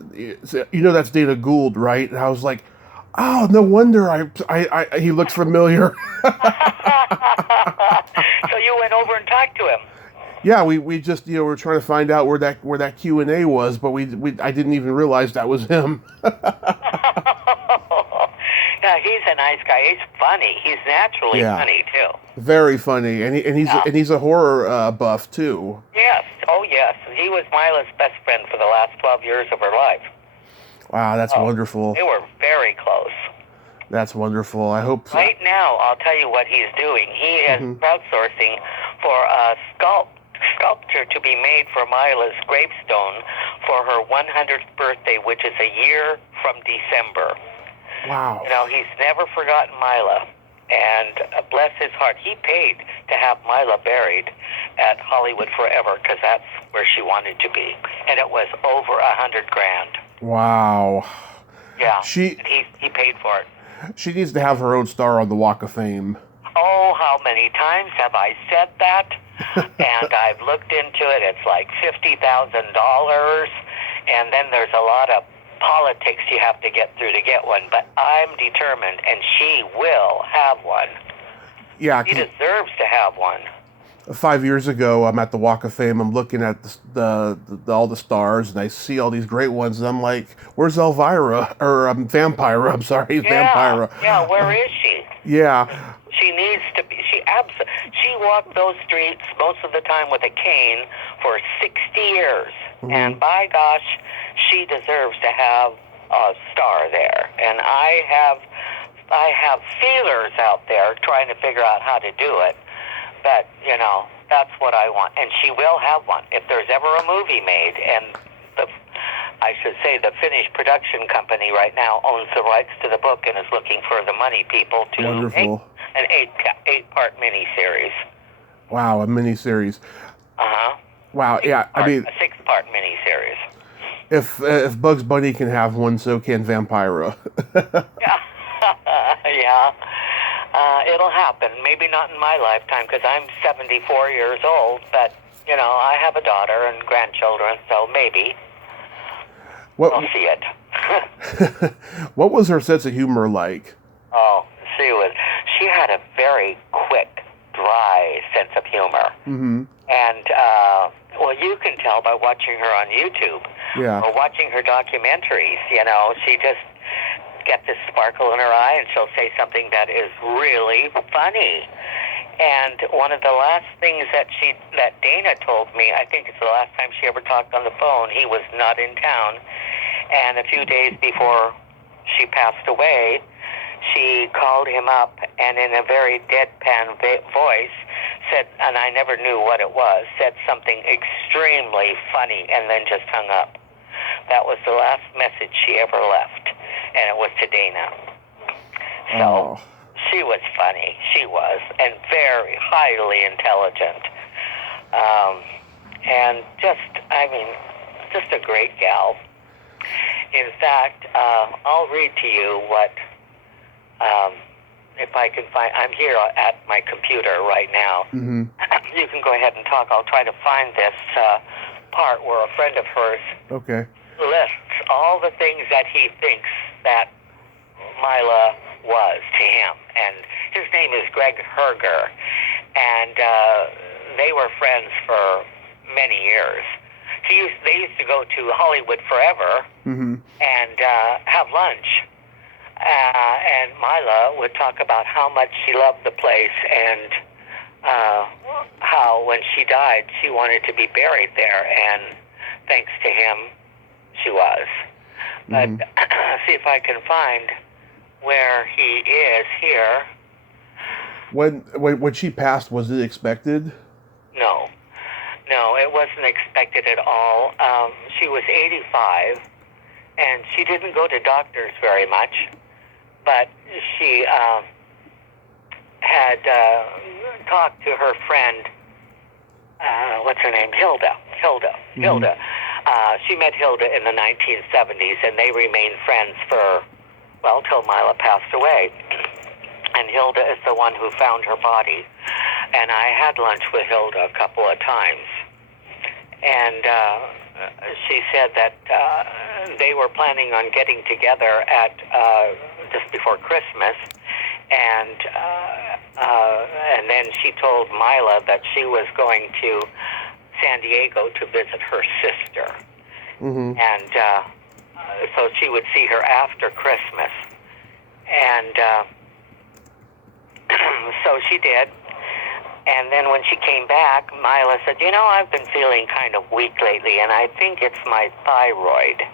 that's Dana Gould, right? And I was like, oh, no wonder he looked familiar. So you went over and talked to him. Yeah, we just we're trying to find out where that Q&A was, but I didn't even realize that was him. Yeah, he's a nice guy. He's funny. He's naturally funny too. Very funny, and he's a horror buff too. Yes. Oh yes. He was Mila's best friend for the last 12 years of her life. Wow, that's wonderful. They were very close. That's wonderful. I hope. Right now, I'll tell you what he's doing. He is crowdsourcing for a sculpture to be made for Mila's gravestone for her 100th birthday, which is a year from December. Wow. He's never forgotten Mila, and bless his heart, he paid to have Mila buried at Hollywood Forever because that's where she wanted to be, and it was over $100,000. Wow. Yeah. He paid for it. She needs to have her own star on the Walk of Fame. Oh, how many times have I said that? And I've looked into it. It's like $50,000, and then there's a lot of politics you have to get through to get one. But I'm determined, and she will have one. Yeah, she deserves to have one. 5 years ago, I'm at the Walk of Fame. I'm looking at all the stars, and I see all these great ones, and I'm like, "Where's Elvira or Vampira?" I'm sorry, Vampira. Yeah, where is she? Yeah. She needs to be. She walked those streets most of the time with a cane for 60 years, and by gosh, she deserves to have a star there. And I have feelers out there trying to figure out how to do it, but that's what I want, and she will have one if there's ever a movie made. And the Finnish production company right now owns the rights to the book and is looking for the money people to Wonderful. An eight-part miniseries. Wow, a miniseries. Wow, yeah. I mean, a 6-part miniseries. If Bugs Bunny can have one, so can Vampira. Yeah. It'll happen. Maybe not in my lifetime because I'm 74 years old, but I have a daughter and grandchildren, so maybe we'll see it. What was her sense of humor like? Oh, she had a very quick, dry sense of humor. Mm-hmm. And, you can tell by watching her on YouTube. Yeah. Or watching her documentaries. She just gets this sparkle in her eye, and she'll say something that is really funny. And one of the last things that Dana told me, I think it's the last time she ever talked on the phone, he was not in town. And a few days before she passed away, she called him up and in a very deadpan voice said, and I never knew what it was, said something extremely funny and then just hung up. That was the last message she ever left, and it was to Dana. So she was funny. She was, and very highly intelligent. And just a great gal. In fact, I'll read to you what, if I can find, I'm here at my computer right now. Mm-hmm. You can go ahead and talk. I'll try to find this part where a friend of hers lists all the things that he thinks that Mila was to him. And his name is Greg Herger. And they were friends for many years. They used to go to Hollywood Forever and have lunch. And Mila would talk about how much she loved the place and how when she died, she wanted to be buried there. And thanks to him, she was. But see if I can find where he is here. When she passed, was it expected? No, it wasn't expected at all. She was 85, and she didn't go to doctors very much, but she had talked to her friend, what's her name? Hilda. She met Hilda in the 1970s, and they remained friends till Mila passed away. And Hilda is the one who found her body. And I had lunch with Hilda a couple of times. And she said that they were planning on getting together at just before Christmas. And then she told Mila that she was going to San Diego to visit her sister. And so she would see her after Christmas. And so she did. And then when she came back, Mila said, I've been feeling kind of weak lately, and I think it's my thyroid.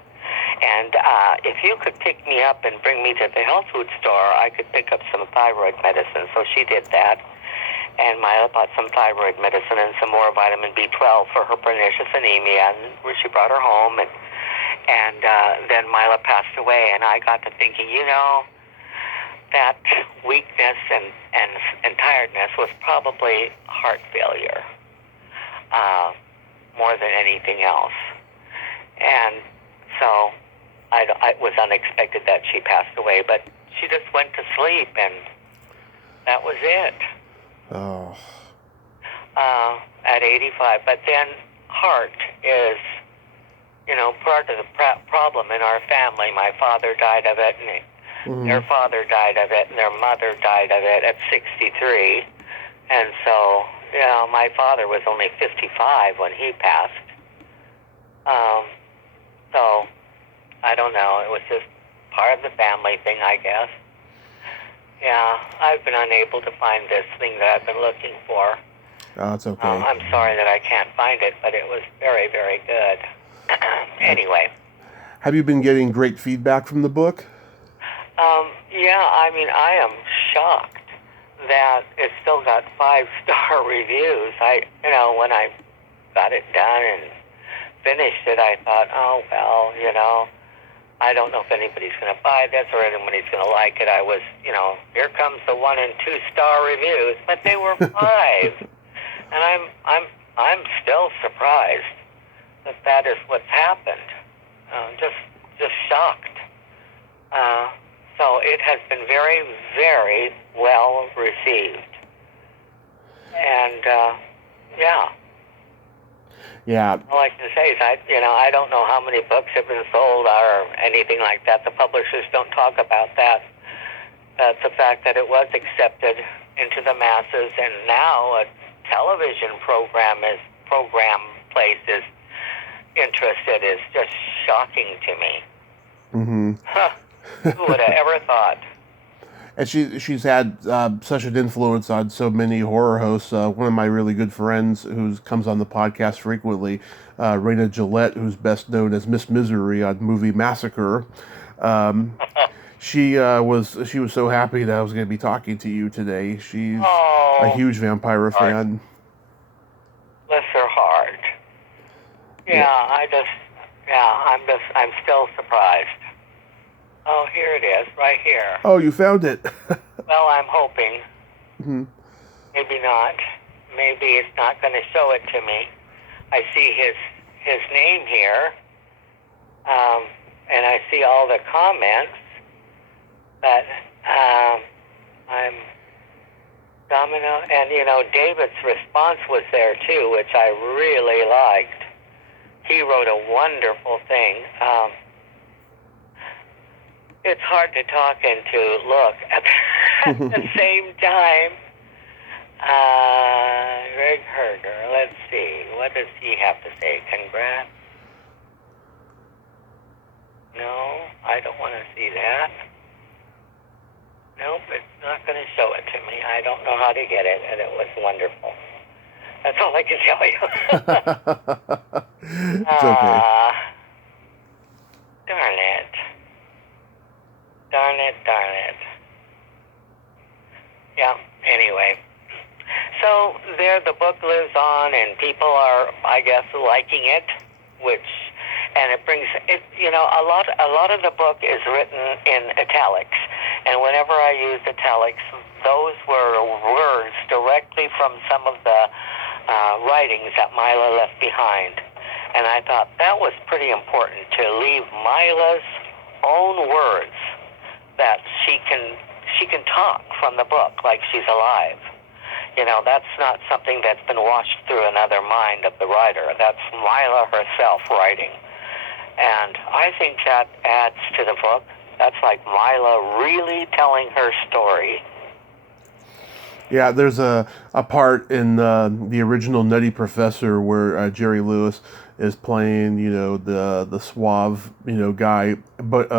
And if you could pick me up and bring me to the health food store, I could pick up some thyroid medicine. So she did that. And Mila bought some thyroid medicine and some more vitamin B12 for her pernicious anemia. And she brought her home. And then Mila passed away. And I got to thinking, that weakness and tiredness was probably heart failure more than anything else. And so it was unexpected that she passed away, but she just went to sleep, and that was it. Oh. At 85. But then heart is, part of the problem in our family. My father died of it, and their father died of it, and their mother died of it at 63. And so, my father was only 55 when he passed. So, I don't know. It was just part of the family thing, I guess. Yeah, I've been unable to find this thing that I've been looking for. Oh, it's okay. I'm sorry that I can't find it, but it was very, very good. Anyway. Have you been getting great feedback from the book? Yeah, I am shocked that it still got 5-star reviews. When I got it done and finished it, I thought, oh, well, I don't know if anybody's going to buy this or anybody's going to like it. I was, here comes the 1- and 2-star reviews, but they were 5. And I'm still surprised that is what's happened. Just shocked. So it has been very, very well received. And, yeah. Yeah. All I can say is I don't know how many books have been sold or anything like that. The publishers don't talk about that. The fact that it was accepted into the masses, and now a television program place is interested is just shocking to me. Who would have ever thought? And she's had such an influence on so many horror hosts. One of my really good friends who comes on the podcast frequently, Raina Gillette, who's best known as Miss Misery on Movie Massacre. She was so happy that I was going to be talking to you today. She's a huge Vampira fan. Bless her heart. I'm still surprised. Oh, here it is, right here. Oh, you found it. Well, I'm hoping. Mm-hmm. Maybe not. Maybe it's not going to show it to me. I see his name here, and I see all the comments, but I'm Domino, and David's response was there too, which I really liked. He wrote a wonderful thing. It's hard to talk and to look at the same time. Greg Herder, let's see. What does he have to say? Congrats? No, I don't want to see that. Nope, it's not going to show it to me. I don't know how to get it, and it was wonderful. That's all I can tell you. It's okay. Darn it. Darn it. Yeah, anyway. So there the book lives on, and people are, I guess, liking it, and it brings it. A lot of the book is written in italics, and whenever I used italics, those were words directly from some of the writings that Mila left behind, and I thought that was pretty important to leave Mila's own words, that she can talk from the book like she's alive. That's not something that's been washed through another mind of the writer. That's Mila herself writing. And I think that adds to the book. That's like Mila really telling her story. Yeah, there's a part in the original Nutty Professor where Jerry Lewis is playing, the suave, guy, but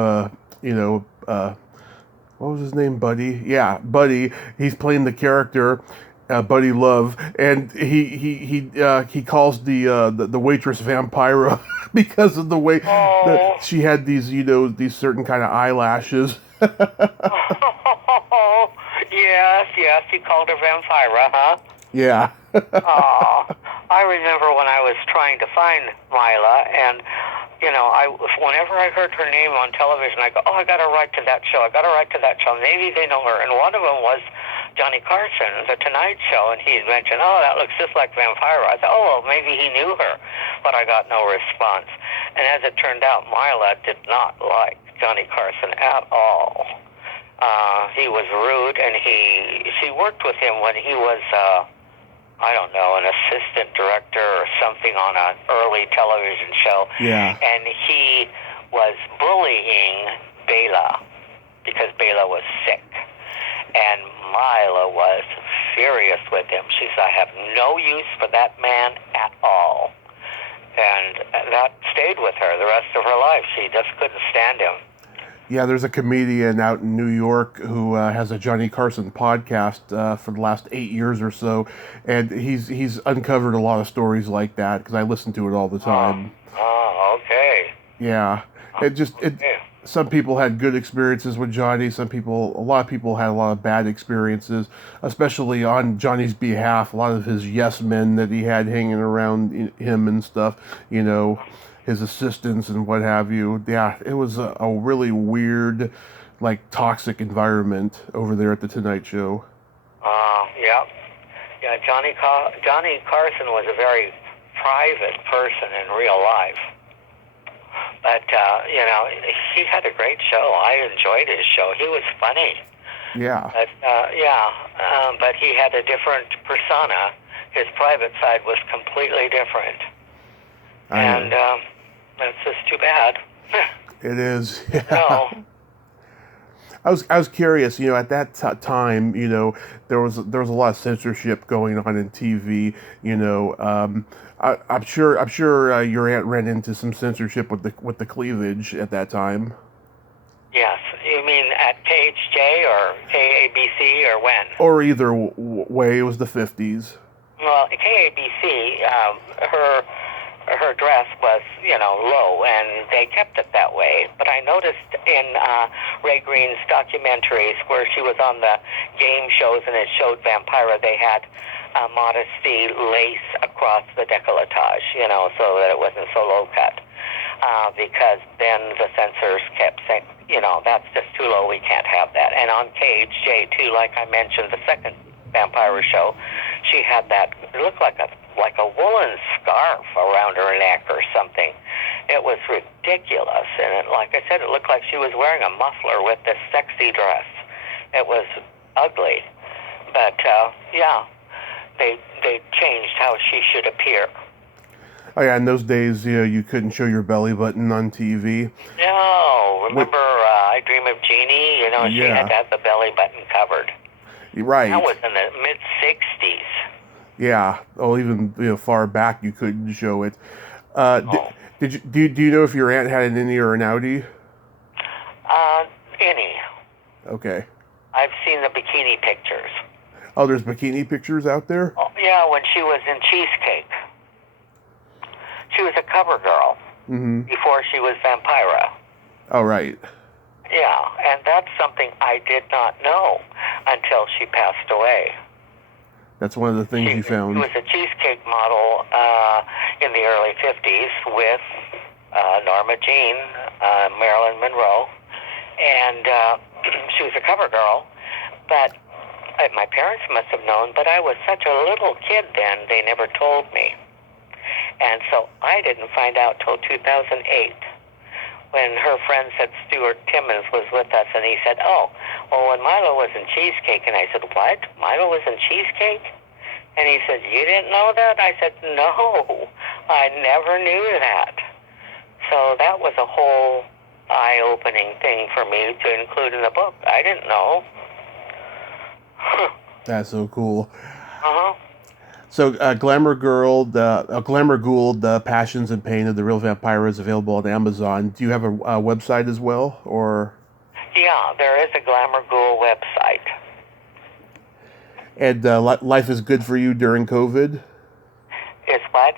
what was his name? Buddy? Yeah, Buddy. He's playing the character, Buddy Love, and he calls the waitress Vampira because of the way that she had these these certain kind of eyelashes. Yes, he called her Vampira, huh? Yeah. I remember when I was trying to find Mila, and whenever I heard her name on television, I go, I got to write to that show. Maybe they know her. And one of them was Johnny Carson, The Tonight Show, and he mentioned, that looks just like Vampira. I thought, well, maybe he knew her, but I got no response. And as it turned out, Mila did not like Johnny Carson at all. He was rude, and she worked with him when he was, an assistant director or something on an early television show. Yeah. And he was bullying Bela because Bela was sick. And Mila was furious with him. She said, I have no use for that man at all. And that stayed with her the rest of her life. She just couldn't stand him. Yeah, there's a comedian out in New York who has a Johnny Carson podcast for the last 8 years or so, and he's uncovered a lot of stories like that because I listen to it all the time. Oh, okay. Yeah, some people had good experiences with Johnny. A lot of people had a lot of bad experiences, especially on Johnny's behalf. A lot of his yes men that he had hanging around him and stuff, his assistants and what have you. Yeah, it was a really weird, toxic environment over there at the Tonight Show. Yeah. Yeah, Johnny Carson was a very private person in real life. But, he had a great show. I enjoyed his show. He was funny. Yeah. But, but he had a different persona. His private side was completely different. And that's just too bad. It is. Yeah. No. I was curious, at that time, there was a lot of censorship going on in TV. I'm sure your aunt ran into some censorship with the cleavage at that time. Yes, you mean at KHJ or KABC or when? Or either way, it was the 50s. Well, KABC, her dress was, low, and they kept it that way. But I noticed in Ray Green's documentaries where she was on the game shows and it showed Vampira, they had modesty lace across the décolletage, so that it wasn't so low cut. Because then the censors kept saying, that's just too low. We can't have that. And on Cage J2, like I mentioned, the second Vampira show, she had that. It looked like a woolen scarf around her neck or something. It was ridiculous, and like I said, it looked like she was wearing a muffler with this sexy dress. It was ugly, but they changed how she should appear. Oh yeah, in those days, you couldn't show your belly button on TV. No, remember I Dream of Jeannie? She had to have the belly button covered. Right. That was in the mid-'60s. Yeah. Oh, even far back you couldn't show it. Do you know if your aunt had an innie or an outie? Innie. Okay. I've seen the bikini pictures. Oh, there's bikini pictures out there? Oh, yeah, when she was in Cheesecake. She was a cover girl before she was Vampira. Oh, right. Yeah, and that's something I did not know until she passed away. That's one of the things you found. She was a Cheesecake model in the early 50s with Norma Jean, Marilyn Monroe, and she was a cover girl, but my parents must have known, but I was such a little kid then, they never told me. And so I didn't find out till 2008 when her friend said Stuart Timmons was with us, and he said, when Milo was in Cheesecake, and I said, what? Milo was in Cheesecake? And he said, you didn't know that? I said, no, I never knew that. So that was a whole eye-opening thing for me to include in the book. I didn't know. That's so cool. Uh-huh. So, Glamour Gould, The Passions and Pain of the Real Vampira is available on Amazon. Do you have a website as well, or? Yeah, there is a Glamour Gould website. And life is good for you during COVID? Is what?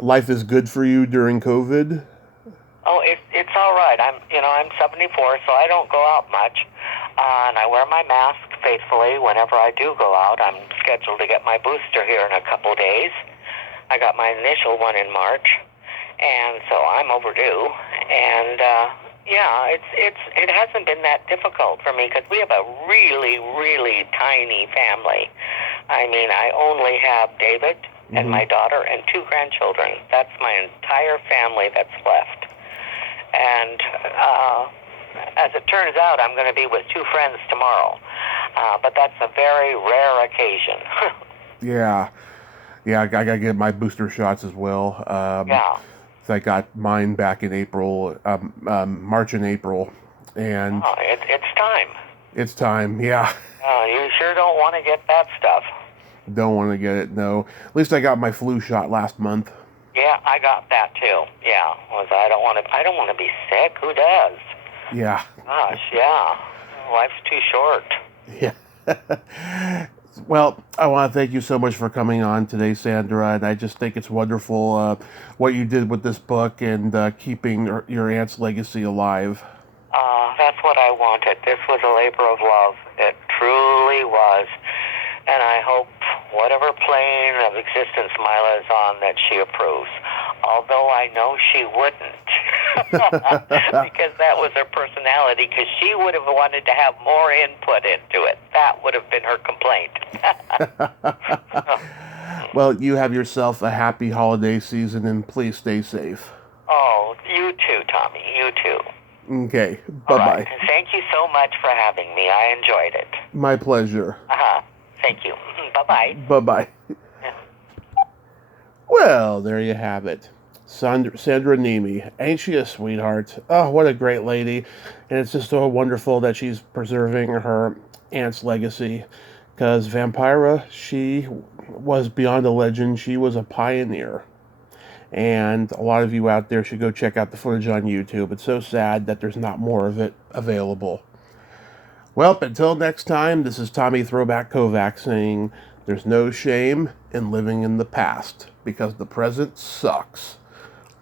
Life is good for you during COVID? Oh, it's all right. I'm 74, so I don't go out much, and I wear my mask faithfully whenever I do go out. I'm scheduled to get my booster here in a couple days. I got my initial one in March, and so I'm overdue. And it hasn't been that difficult for me because we have a really, really tiny family. I mean, I only have David and my daughter and 2 grandchildren. That's my entire family that's left. And as it turns out, I'm going to be with 2 friends tomorrow. But that's a very rare occasion. Yeah, I got to get my booster shots as well. So I got mine back in April, March and April. And it's time. It's time, yeah. You sure don't want to get that stuff. Don't want to get it, no. At least I got my flu shot last month. Yeah, I got that too. Yeah, I don't want to be sick. Who does? Yeah. Gosh, yeah. Life's too short. Yeah. Well, I want to thank you so much for coming on today, Sandra, and I just think it's wonderful what you did with this book and keeping your aunt's legacy alive. That's what I wanted. This was a labor of love. It truly was. And I hope whatever plane of existence Mila is on that she approves. Although I know she wouldn't. Because that was her personality, because she would have wanted to have more input into it. That would have been her complaint. Well, you have yourself a happy holiday season, and please stay safe. Oh, you too, Tommy. You too. Okay. Bye-bye. Right. Thank you so much for having me. I enjoyed it. My pleasure. Thank you. Bye-bye. Bye-bye. Well, there you have it. Sandra Niemi. Ain't she a sweetheart? Oh, what a great lady. And it's just so wonderful that she's preserving her aunt's legacy. Because Vampira, she was beyond a legend. She was a pioneer. And a lot of you out there should go check out the footage on YouTube. It's so sad that there's not more of it available. Well, until next time, this is Tommy Throwback Kovac saying, there's no shame in living in the past, because the present sucks.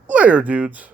Later, dudes.